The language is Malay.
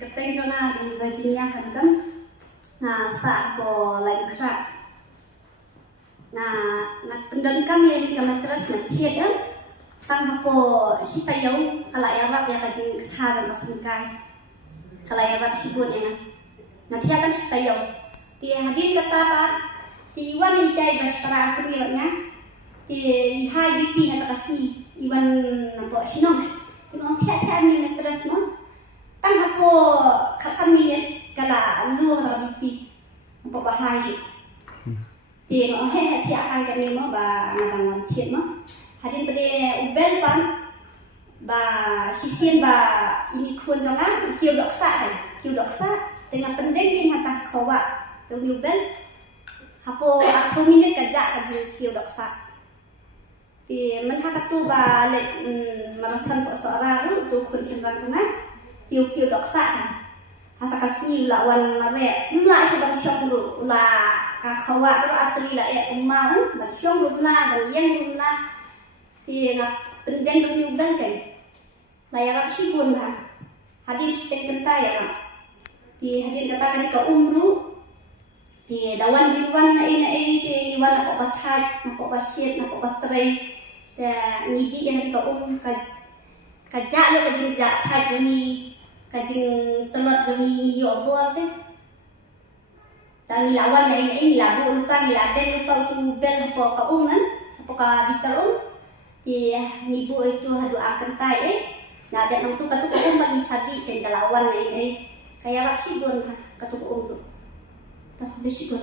Keteng jona di bajinya kan nah saat po lain kerak nah pendan kami ini kami terus nantiet ya tang hapo si tayau kalau ya rap ya kajing kharan kasengkai kalau ya rap sibun ya nanti akan si tayau dia hadin kata apa di wan hitai bas para akriotnya di hai bipi atau kasni iwan nampak sinong di tiap-tiap ni terus no tang hapo kasan milian kala luar rabipi nampak bahaya di no tiap hai kan ni mo ba ngadang tiap mo hadin pada ubel pan ba sisien ba ini kun jangan kiu doksa dengan pendek hata kawa dong ubel hapo aku minit kerja kaji kiu doksa di menhakat tu ba le marathon po soara ru tu kun simran jangan kiu doksa hata kasni lawan mare mla sebab siang ru la kawa ru atri la e umau ban siang ru la ban yang ru la thì ngập tình đen được nhiều bên cạnh là ya rap sibun ha hadin stek kenta ya thì hadin kata kan ka umru thì dawan jinwan na ai thì ni wan apa bathat apa basit apa batre ya ngidi yang ka ka ja lo ka jing ja tha jumi ka jing telot jumi ni yo bol te dan lawan na ai labu lupa ni laden lupa tu bel apa ka kan apa ka bital di ibu itu hadu akan tai nah ada nang tu katu bagi sadi kan dalawan ini kayak rak sibun katu tu tak habis sibun